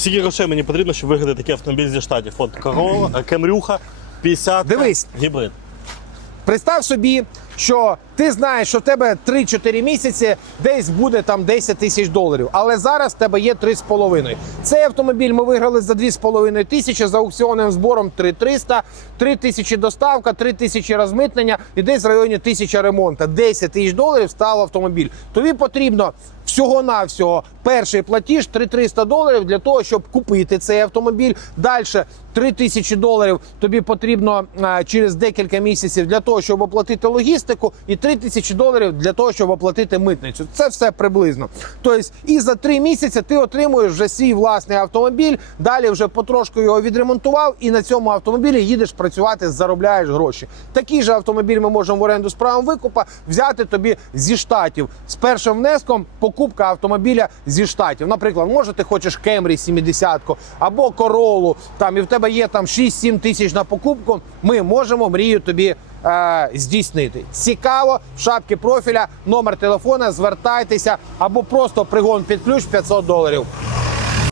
Скільки грошей мені потрібно, щоб виграти такий автомобіль зі штатів? От Corolla, Кемрюха, 50 Дивись. гібрид. Представ собі, що ти знаєш, що в тебе 3-4 місяці десь буде там 10 тисяч доларів. Але зараз в тебе є 3,5. Цей автомобіль ми виграли за 2,5 тисячі, за аукціонним збором 3300, 3 тисячі доставка, 3 тисячі розмитнення і десь в районі 1000 ремонту. 10 тисяч доларів став автомобіль. Тобі потрібно всього-навсього перший платіж 3300 доларів для того, щоб купити цей автомобіль. Далі 3000 доларів тобі потрібно через декілька місяців для того, щоб оплатити логістику, і 3000 доларів для того, щоб оплатити митницю. Це все приблизно. Тобто, і за три місяці ти отримуєш вже свій власний автомобіль. Далі вже потрошку його відремонтував, і на цьому автомобілі їдеш працювати, заробляєш гроші. Такий же автомобіль ми можемо в оренду з правом викупа взяти тобі зі штатів з першим внеском. Покупка автомобіля зі штатів. Наприклад, може ти хочеш Кемрі 70 або Королу, там і в тебе є там 6-7 тисяч на покупку. Ми можемо мрію тобі е, здійснити. Цікаво, в шапці профіля, номер телефона, звертайтеся або просто пригон під ключ 500 доларів.